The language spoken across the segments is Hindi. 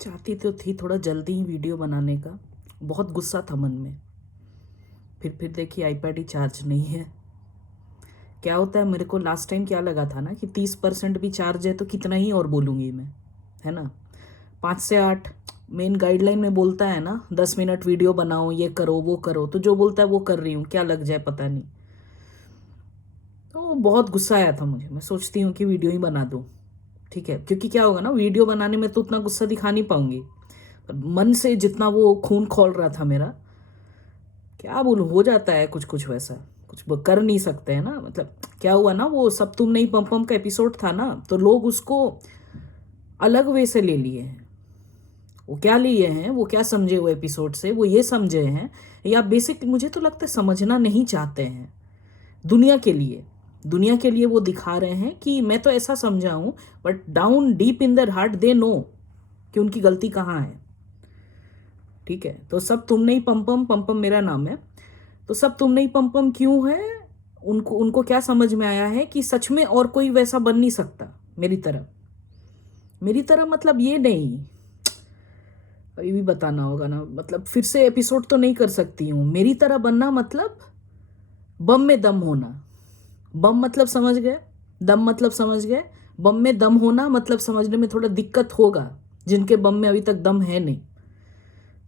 चाहती तो थी थोड़ा जल्दी ही वीडियो बनाने का, बहुत गुस्सा था मन में। फिर देखिए आईपैड ही चार्ज नहीं है। क्या होता है, मेरे को लास्ट टाइम क्या लगा था ना कि 30% भी चार्ज है तो कितना ही और बोलूँगी मैं, है ना। 5 से 8 मेन गाइडलाइन में बोलता है ना, 10 मिनट वीडियो बनाओ, ये करो वो करो, तो जो बोलता है वो कर रही हूँ, क्या लग जाए पता नहीं। तो बहुत गुस्सा आया था मुझे। मैं सोचती हूँ कि वीडियो ही बना दूँ, ठीक है, क्योंकि क्या होगा ना, वीडियो बनाने में तो उतना गुस्सा दिखा नहीं पाऊंगी, पर मन से जितना वो खून खौल रहा था मेरा, क्या बोलूं, हो जाता है कुछ कुछ वैसा। कुछ वो कर नहीं सकते हैं ना। मतलब क्या हुआ ना, वो सब तुम नहीं पम पम का एपिसोड था ना, तो लोग उसको अलग वे से ले लिए हैं। वो क्या लिए हैं, वो क्या समझे वो एपिसोड से, वो ये समझे हैं, या बेसिक मुझे तो लगता है समझना नहीं चाहते हैं। दुनिया के लिए वो दिखा रहे हैं कि मैं तो ऐसा समझा हूं, but down deep in their heart they know कि उनकी गलती कहाँ है। ठीक है, तो सब तुम नहीं पम पम, पम पम मेरा नाम है, तो सब तुम नहीं पम पम क्यों है। उनको उनको क्या समझ में आया है कि सच में और कोई वैसा बन नहीं सकता मेरी तरह मतलब ये नहीं। अभी भी बताना होगा ना, मतलब फिर से एपिसोड तो नहीं कर सकती हूँ। मेरी तरह बनना मतलब बम में दम होना। बम मतलब समझ गए, दम मतलब समझ गए। बम में दम होना मतलब समझने में थोड़ा दिक्कत होगा जिनके बम में अभी तक दम है नहीं।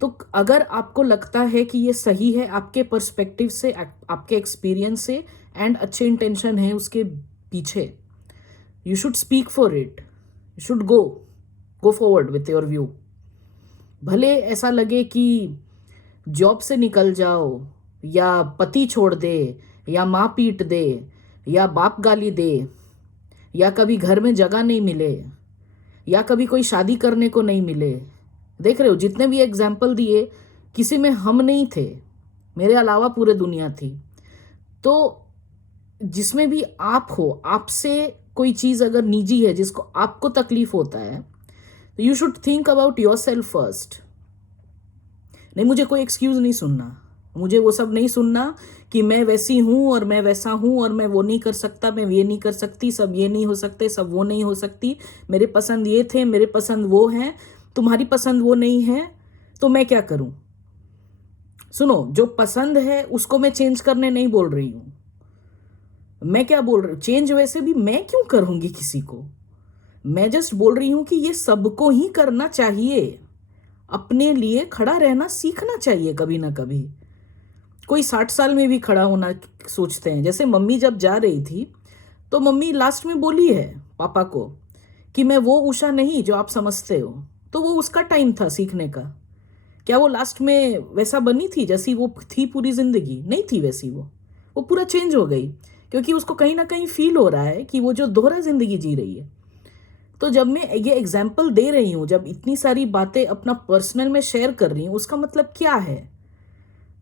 तो अगर आपको लगता है कि ये सही है आपके पर्सपेक्टिव से, आपके एक्सपीरियंस से, एंड अच्छे इंटेंशन है उसके पीछे, you should speak for it. You should go forward with your view. भले ऐसा लगे कि जॉब से निकल जाओ, या पति छोड़ दे, या माँ पीट दे, या बाप गाली दे, या कभी घर में जगह नहीं मिले, या कभी कोई शादी करने को नहीं मिले। देख रहे हो जितने भी एग्जाम्पल दिए, किसी में हम नहीं थे, मेरे अलावा पूरे दुनिया थी। तो जिसमें भी आप हो, आपसे कोई चीज अगर निजी है जिसको आपको तकलीफ होता है, तो you should think about your self first. नहीं, मुझे कोई एक्सक्यूज नहीं सुनना, मुझे वो सब नहीं सुनना कि मैं वैसी हूं और मैं वैसा हूं और मैं वो नहीं कर सकता, मैं ये नहीं कर सकती, सब ये नहीं हो सकते, सब वो नहीं हो सकती, मेरे पसंद ये थे, मेरे पसंद वो हैं, तुम्हारी पसंद वो नहीं है, तो मैं क्या करूं। सुनो, जो पसंद है उसको मैं चेंज करने नहीं बोल रही हूं। मैं क्या बोल रही हूँ, चेंज वैसे भी मैं क्यों करूंगी किसी को। मैं जस्ट बोल रही हूं कि ये सबको ही करना चाहिए। अपने लिए खड़ा रहना सीखना चाहिए कभी ना कभी। कोई 60 साल में भी खड़ा होना सोचते हैं। जैसे मम्मी जब जा रही थी, तो मम्मी लास्ट में बोली है पापा को कि मैं वो उषा नहीं जो आप समझते हो। तो वो उसका टाइम था सीखने का। क्या वो लास्ट में वैसा बनी थी जैसी वो थी पूरी जिंदगी? नहीं थी वैसी। वो पूरा चेंज हो गई, क्योंकि उसको कहीं ना कहीं फील हो रहा है कि वो जो दोहरा जिंदगी जी रही है। तो जब मैं ये एग्जाम्पल दे रही हूँ, जब इतनी सारी बातें अपना पर्सनल में शेयर कर रही हूँ, उसका मतलब क्या है?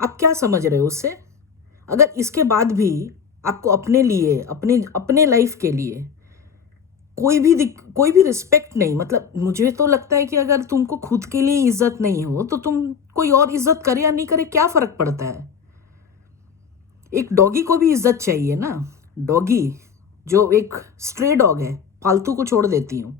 आप क्या समझ रहे हो उससे? अगर इसके बाद भी आपको अपने लिए, अपने अपने लाइफ के लिए कोई भी रिस्पेक्ट नहीं, मतलब मुझे तो लगता है कि अगर तुमको खुद के लिए इज्जत नहीं हो तो तुम कोई और इज्जत करे या नहीं करे क्या फर्क पड़ता है। एक डॉगी को भी इज्जत चाहिए ना। डॉगी जो एक स्ट्रे डॉग है, फालतू को छोड़ देती हूँ,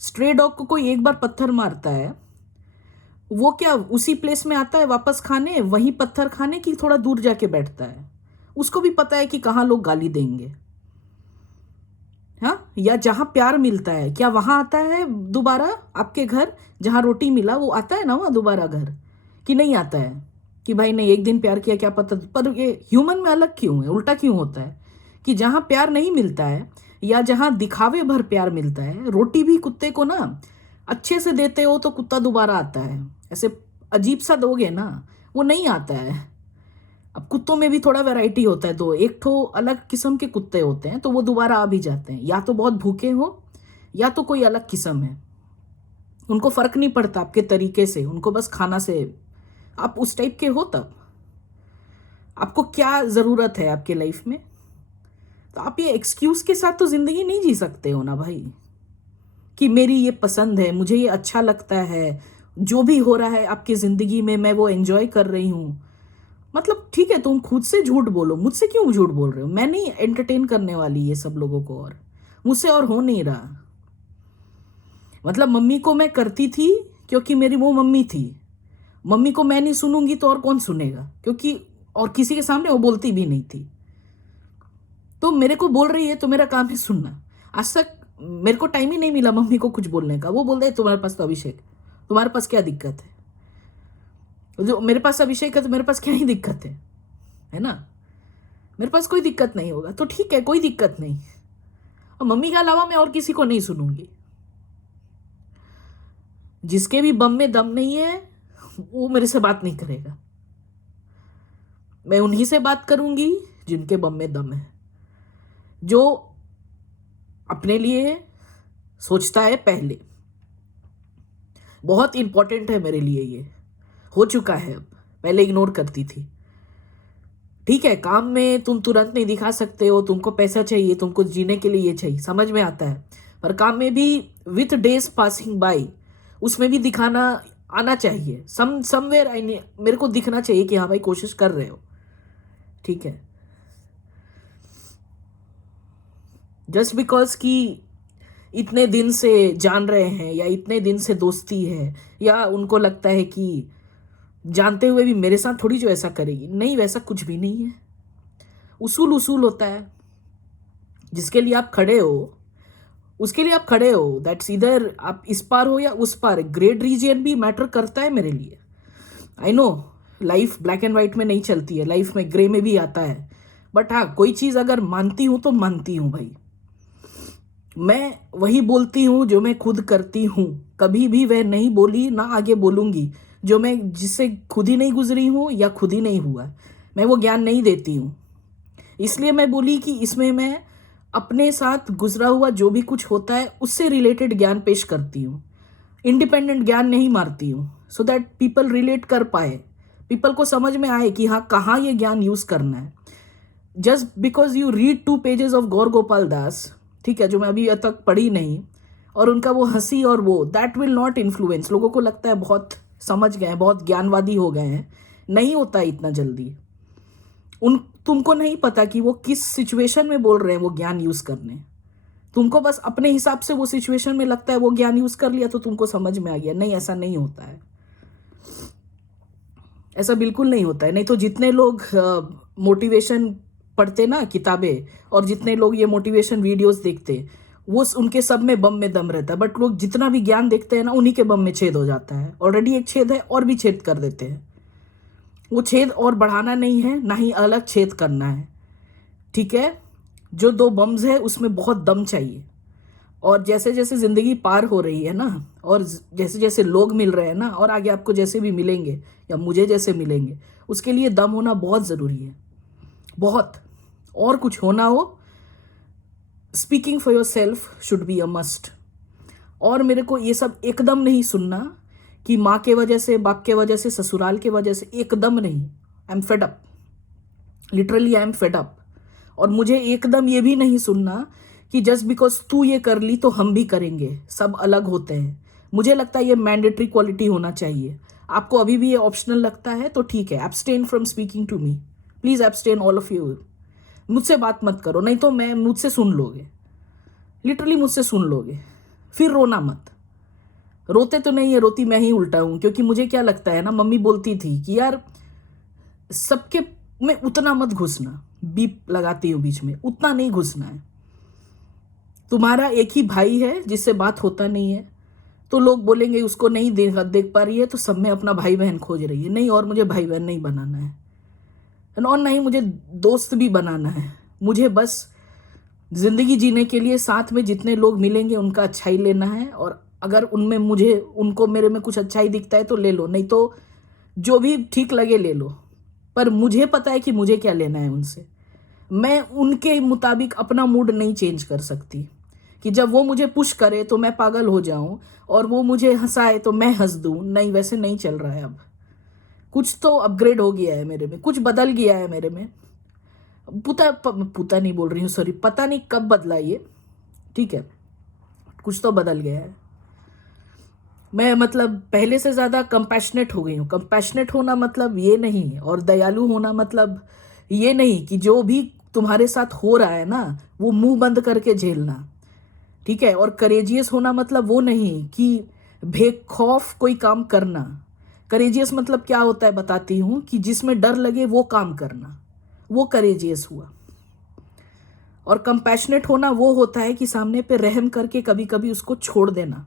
स्ट्रे डॉग को कोई एक बार पत्थर मारता है, वो क्या उसी प्लेस में आता है वापस खाने, वही पत्थर खाने की थोड़ा दूर जाके बैठता है? उसको भी पता है कि कहाँ लोग गाली देंगे। हाँ, या जहां प्यार मिलता है क्या वहां आता है दोबारा? आपके घर जहां रोटी मिला वो आता है ना वहां दोबारा घर, कि नहीं आता है? कि भाई नहीं, एक दिन प्यार किया क्या पता। पर ये ह्यूमन में अलग क्यों है, उल्टा क्यों होता है कि जहां प्यार नहीं मिलता है, या जहां दिखावे भर प्यार मिलता है, रोटी भी कुत्ते को ना अच्छे से देते हो तो कुत्ता दोबारा आता है। ऐसे अजीब सा दोगे ना, वो नहीं आता है। अब कुत्तों में भी थोड़ा वैरायटी होता है, तो एक ठो अलग किस्म के कुत्ते होते हैं, तो वो दोबारा आ भी जाते हैं, या तो बहुत भूखे हो या तो कोई अलग किस्म है। उनको फर्क नहीं पड़ता आपके तरीके से, उनको बस खाना से। आप उस टाइप के हो तब आपको क्या जरूरत है आपके लाइफ में? तो आप ये एक्सक्यूज के साथ तो जिंदगी नहीं जी सकते हो ना भाई, कि मेरी ये पसंद है, मुझे ये अच्छा लगता है, जो भी हो रहा है आपकी जिंदगी में मैं वो एंजॉय कर रही हूं। मतलब ठीक है, तुम खुद से झूठ बोलो, मुझसे क्यों झूठ बोल रहे हो? मैं नहीं एंटरटेन करने वाली ये सब लोगों को, और मुझसे और हो नहीं रहा। मतलब मम्मी को मैं करती थी क्योंकि मेरी वो मम्मी थी। मम्मी को मैं नहीं सुनूंगी तो और कौन सुनेगा, क्योंकि और किसी के सामने वो बोलती भी नहीं थी। तो मेरे को बोल रही है तो मेरा काम है सुनना। आज तक मेरे को टाइम ही नहीं मिला मम्मी को कुछ बोलने का। वो बोल रहे तुम्हारे पास तो अभिषेक, तुम्हारे पास क्या दिक्कत है? जो मेरे पास अभिषेक है तो मेरे पास क्या ही दिक्कत है ना? मेरे पास कोई दिक्कत नहीं होगा तो ठीक है, कोई दिक्कत नहीं। और मम्मी के अलावा मैं और किसी को नहीं सुनूंगी। जिसके भी बम में दम नहीं है वो मेरे से बात नहीं करेगा। मैं उन्हीं से बात करूंगी जिनके बम में दम है, जो अपने लिए सोचता है पहले। बहुत इंपॉर्टेंट है मेरे लिए ये। हो चुका है अब, पहले इग्नोर करती थी। ठीक है, काम में तुम तुरंत नहीं दिखा सकते हो, तुमको पैसा चाहिए, तुमको जीने के लिए ये चाहिए, समझ में आता है। पर काम में भी विथ डेज पासिंग बाय उसमें भी दिखाना आना चाहिए। समवेयर मेरे को दिखना चाहिए कि हाँ भाई कोशिश कर रहे हो। ठीक है, जस्ट बिकॉज कि इतने दिन से जान रहे हैं या इतने दिन से दोस्ती है, या उनको लगता है कि जानते हुए भी मेरे साथ थोड़ी जो ऐसा करेगी, नहीं, वैसा कुछ भी नहीं है। उसूल उसूल होता है। जिसके लिए आप खड़े हो उसके लिए आप खड़े हो। दैट्स इधर आप इस पार हो या उस पार। ग्रेड रीजन भी मैटर करता है मेरे लिए। I know life black and white में नहीं चलती है, लाइफ में ग्रे में भी आता है। बट हाँ, कोई चीज़ अगर मानती हूँ तो मानती हूँ भाई। मैं वही बोलती हूँ जो मैं खुद करती हूँ। कभी भी वह नहीं बोली, ना आगे बोलूँगी जो मैं जिससे खुद ही नहीं गुजरी हूँ या खुद ही नहीं हुआ। मैं वो ज्ञान नहीं देती हूँ। इसलिए मैं बोली कि इसमें मैं अपने साथ गुजरा हुआ जो भी कुछ होता है उससे रिलेटेड ज्ञान पेश करती हूँ। इंडिपेंडेंट ज्ञान नहीं मारती हूँ, सो दैट पीपल रिलेट कर पाए, पीपल को समझ में आए कि हाँ कहाँ ये ज्ञान यूज़ करना है। Just because you read 2 pages of Gaur Gopal Das, ठीक है, जो मैं अभी तक पढ़ी नहीं, और उनका वो हंसी और वो दैट विल नॉट इन्फ्लुएंस। लोगों को लगता है बहुत समझ गए हैं, बहुत ज्ञानवादी हो गए हैं। नहीं होता इतना जल्दी। तुमको नहीं पता कि वो किस सिचुएशन में बोल रहे हैं वो ज्ञान यूज करने। तुमको बस अपने हिसाब से वो सिचुएशन में लगता है वो ज्ञान यूज कर लिया तो तुमको समझ में आ गया। नहीं, ऐसा नहीं होता है। ऐसा बिल्कुल नहीं होता है। नहीं तो जितने लोग मोटिवेशन पढ़ते ना किताबें, और जितने लोग ये मोटिवेशन वीडियोस देखते, वो उनके सब में बम में दम रहता है। बट लोग जितना भी ज्ञान देखते हैं ना, उन्हीं के बम में छेद हो जाता है। ऑलरेडी एक छेद है और भी छेद कर देते हैं। वो छेद और बढ़ाना नहीं है, ना ही अलग छेद करना है। ठीक है, जो 2 बम्स है उसमें बहुत दम चाहिए। और जैसे जैसे ज़िंदगी पार हो रही है ना, और जैसे जैसे लोग मिल रहे हैं ना, और आगे आपको जैसे भी मिलेंगे या मुझे जैसे मिलेंगे, उसके लिए दम होना बहुत ज़रूरी है। बहुत। और कुछ होना हो, speaking for your self should be a must. और मेरे को ये सब एकदम नहीं सुनना कि माँ के वजह से, बाप के वजह से, ससुराल के वजह से, एकदम नहीं। I am fed up, literally I am fed up. और मुझे एकदम ये भी नहीं सुनना कि जस्ट बिकॉज तू ये कर ली तो हम भी करेंगे। सब अलग होते हैं। मुझे लगता है ये मैंडेटरी क्वालिटी होना चाहिए। आपको अभी भी ये ऑप्शनल लगता है तो ठीक है, abstain from speaking to me, please abstain all of you. मुझसे बात मत करो, नहीं तो मैं मुझसे सुन लोगे, लिटरली मुझसे सुन लोगे। फिर रोना मत। रोते तो नहीं है, रोती मैं ही उल्टा हूं। क्योंकि मुझे क्या लगता है ना, मम्मी बोलती थी कि यार सबके में उतना मत घुसना, बीप लगाती हूँ बीच में, उतना नहीं घुसना है। तुम्हारा एक ही भाई है जिससे बात होता नहीं है, तो लोग बोलेंगे उसको नहीं देख पा रही है तो सब में अपना भाई बहन खोज रही है। नहीं, और मुझे भाई बहन नहीं बनाना है, और नहीं मुझे दोस्त भी बनाना है। मुझे बस जिंदगी जीने के लिए साथ में जितने लोग मिलेंगे उनका अच्छाई लेना है। और अगर उनमें मुझे उनको मेरे में कुछ अच्छाई दिखता है तो ले लो, नहीं तो जो भी ठीक लगे ले लो। पर मुझे पता है कि मुझे क्या लेना है उनसे। मैं उनके मुताबिक अपना मूड नहीं चेंज कर सकती कि जब वो मुझे पुश करे तो मैं पागल हो जाऊं, और वो मुझे हंसाए तो मैं हंस दूं। नहीं, वैसे नहीं चल रहा है। अब कुछ तो अपग्रेड हो गया है मेरे में, कुछ बदल गया है मेरे में। पुता नहीं बोल रही हूँ, सॉरी, पता नहीं कब बदला ये। ठीक है, कुछ तो बदल गया है। मैं मतलब पहले से ज़्यादा कंपैशनेट हो गई हूँ। कंपैशनेट होना मतलब ये नहीं, और दयालु होना मतलब ये नहीं कि जो भी तुम्हारे साथ हो रहा है ना वो मुंह बंद करके झेलना। ठीक है, और करेजियस होना मतलब वो नहीं कि बेखौफ कोई काम करना। करेजियस मतलब क्या होता है बताती हूँ, कि जिसमें डर लगे वो काम करना, वो करेजियस हुआ। और कंपैशनेट होना वो होता है कि सामने पे रहम करके कभी कभी उसको छोड़ देना,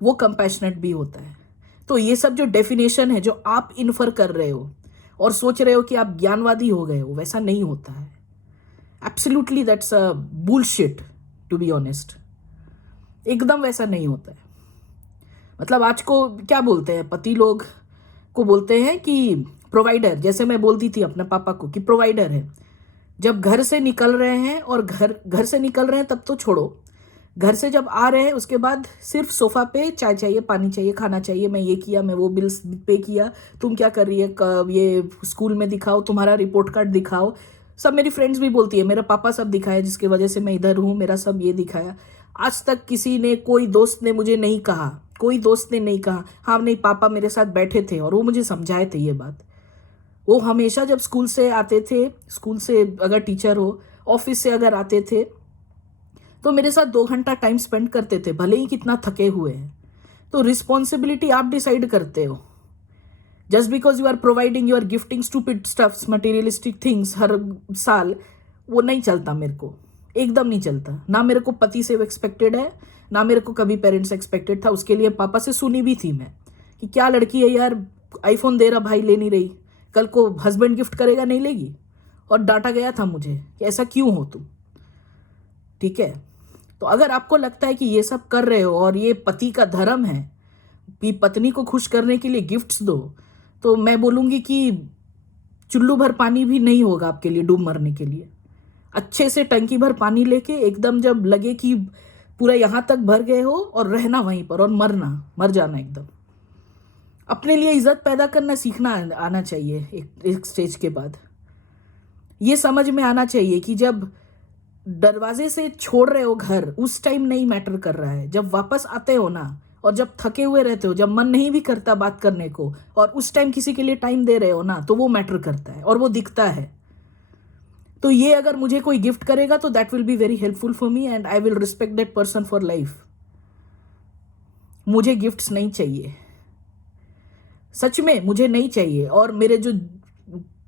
वो कंपैशनेट भी होता है। तो ये सब जो डेफिनेशन है जो आप इन्फर कर रहे हो और सोच रहे हो कि आप ज्ञानवादी हो गए हो, वैसा नहीं होता है। Absolutely that's a bullshit, to be honest. एकदम वैसा नहीं होता है। मतलब आज को क्या बोलते हैं, पति लोग को बोलते हैं कि प्रोवाइडर, जैसे मैं बोलती थी अपने पापा को कि प्रोवाइडर है। जब घर से निकल रहे हैं, और घर से निकल रहे हैं तब तो छोड़ो, घर से जब आ रहे हैं उसके बाद सिर्फ सोफा पे चाय चाहिए, पानी चाहिए, खाना चाहिए, मैं ये किया, मैं वो बिल्स पे किया, तुम क्या कर रही है, कब ये स्कूल में दिखाओ, तुम्हारा रिपोर्ट कार्ड दिखाओ। सब मेरी फ्रेंड्स भी बोलती है मेरा पापा सब दिखाया जिसकी वजह से मैं इधर हूँ, मेरा सब ये दिखाया। आज तक किसी ने, कोई दोस्त ने मुझे नहीं कहा, कोई दोस्त ने नहीं कहा हाँ नहीं पापा मेरे साथ बैठे थे और वो मुझे समझाए थे ये बात। वो हमेशा जब स्कूल से आते थे, स्कूल से अगर टीचर हो, ऑफिस से अगर आते थे, तो मेरे साथ 2 घंटा टाइम स्पेंड करते थे, भले ही कितना थके हुए हैं। तो रिस्पॉन्सिबिलिटी आप डिसाइड करते हो। Just because you are providing, you are gifting stupid stuffs, materialistic things हर साल, वो नहीं चलता मेरे को, एकदम नहीं चलता। ना मेरे को पति से एक्सपेक्टेड है, ना मेरे को कभी पेरेंट्स एक्सपेक्टेड था। उसके लिए पापा से सुनी भी थी मैं कि क्या लड़की है यार, आईफोन दे रहा भाई ले नहीं रही, कल को हस्बैंड गिफ्ट करेगा नहीं लेगी। और डांटा गया था मुझे कि ऐसा क्यों हो तुम। ठीक है, तो अगर आपको लगता है कि ये सब कर रहे हो और ये पति का धर्म है कि पत्नी को खुश करने के लिए गिफ्ट्स दो, तो मैं बोलूँगी कि चुल्लू भर पानी भी नहीं होगा आपके लिए डूब मरने के लिए। अच्छे से टंकी भर पानी लेके एकदम जब लगे कि पूरा यहाँ तक भर गए हो, और रहना वहीं पर और मर जाना एकदम। अपने लिए इज्जत पैदा करना सीखना आना चाहिए एक स्टेज के बाद। ये समझ में आना चाहिए कि जब दरवाजे से छोड़ रहे हो घर, उस टाइम नहीं मैटर कर रहा है। जब वापस आते हो ना, और जब थके हुए रहते हो, जब मन नहीं भी करता बात करने को, और उस टाइम किसी के लिए टाइम दे रहे हो ना, तो वो मैटर करता है और वो दिखता है। तो ये अगर मुझे कोई गिफ्ट करेगा तो that will be very helpful for me and I will respect that person for life. मुझे गिफ्ट्स नहीं चाहिए, सच में मुझे नहीं चाहिए। और मेरे जो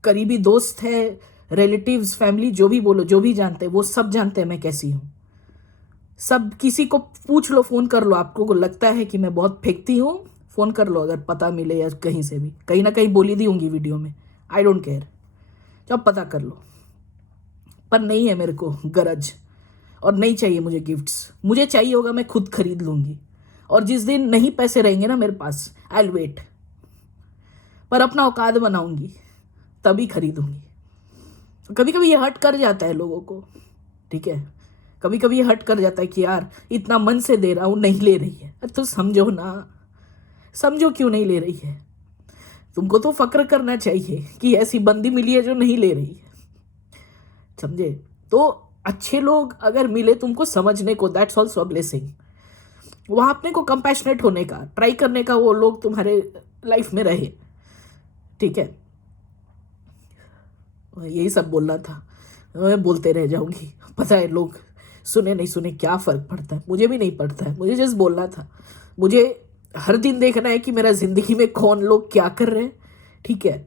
करीबी दोस्त है, रिलेटिव्स, फैमिली, जो भी बोलो, जो भी जानते हैं, वो सब जानते हैं मैं कैसी हूँ। सब, किसी को पूछ लो, फोन कर लो, आपको को लगता है कि मैं बहुत फेंकती हूँ, फोन कर लो, अगर पता मिले या कहीं से भी, कहीं ना कहीं बोली दी होंगी वीडियो में, आई डोंट केयर, जब पता कर लो। पर नहीं है मेरे को गरज, और नहीं चाहिए मुझे गिफ्ट्स। मुझे चाहिए होगा मैं खुद खरीद लूंगी, और जिस दिन नहीं पैसे रहेंगे ना मेरे पास, आई विल वेट, पर अपना औकात बनाऊंगी तभी खरीदूंगी। कभी कभी ये हर्ट कर जाता है लोगों को, ठीक है, कभी कभी ये हर्ट कर जाता है कि यार इतना मन से दे रहा हूँ, नहीं ले रही है। तो समझो ना, समझो क्यों नहीं ले रही है। तुमको तो फक्र करना चाहिए कि ऐसी बंदी मिली है जो नहीं ले रही है, समझे। तो अच्छे लोग अगर मिले तुमको समझने को, दैट्स ऑल्सो अ ब्लेसिंग। वहाँ अपने को कंपैशनेट होने का, ट्राई करने का, वो लोग तुम्हारे लाइफ में रहे, ठीक है। यही सब बोलना था, मैं बोलते रह जाऊंगी। पता है लोग सुने नहीं सुने क्या फ़र्क पड़ता है, मुझे भी नहीं पड़ता है, मुझे जस्ट बोलना था। मुझे हर दिन देखना है कि मेरा ज़िंदगी में कौन लोग क्या कर रहे हैं, ठीक है।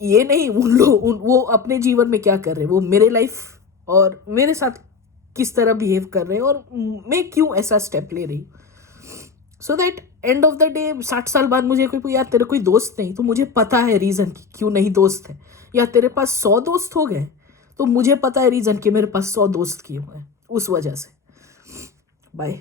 ये नहीं उन लोग वो अपने जीवन में क्या कर रहे हैं, वो मेरे लाइफ और मेरे साथ किस तरह बिहेव कर रहे हैं, और मैं क्यों ऐसा स्टेप ले रही हूँ। So that end of the day 60 साल बाद मुझे कोई यार तेरे कोई दोस्त नहीं, तो मुझे पता है रीज़न कि क्यों नहीं दोस्त है। या तेरे पास 100 दोस्त हो गए, तो मुझे पता है रीज़न कि मेरे पास 100 दोस्त क्यों है, उस वजह से। बाय।